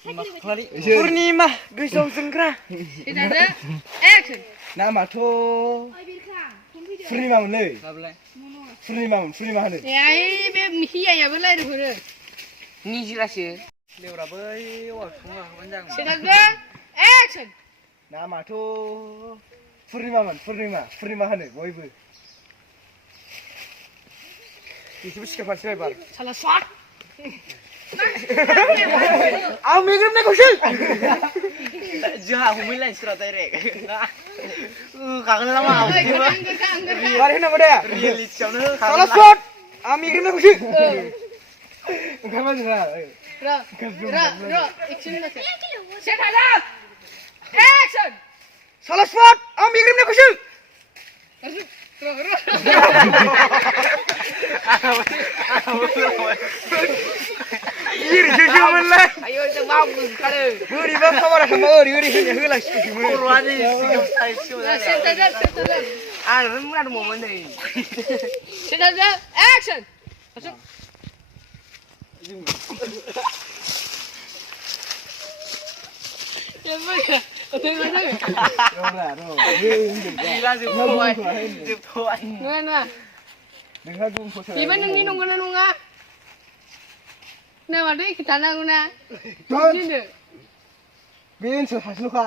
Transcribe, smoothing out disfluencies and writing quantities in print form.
Purnima गोसोआव जोंग्रा Action. नामाथ' पुर्निमामोनलै पुर्निमा होनो ए बे मिहियायाबो लायरहरो निजिरासो लेवरा बै औवा बिफाङा हाबानो जागोन सेदागो Action. नामाथ' पुर्निमा होनो बयबो बिसोरबो सिखारफानोसै बार साला शट आं मेग्रोमनायखौसो जोंहा हमहैलायनोसैरा डाइरेक्ट होखागोन नामा मारै होनांगौ दे रियेलिटियावनो साला शट आं मेग्रोमनायखौसो ओंखारबा जोंहा र एक्शन मत सेट आजा Action. साला शट आं मेग्रोमनायखौसो इरिसोमोनलाय आयो जों मा बुंखादों बोरैबा खामारा खामा ओरै होनो होलासिगौमोन खर'आनो सिगां साइडसो सेट आजा आं मुला दंमोन नै सेट आजा Action. gila जोबथ'बाय नङा बेबो नोंनि नंगौना नङा नामाथ' एखे थानांगौना बे ओनसोलाव सासेल'खा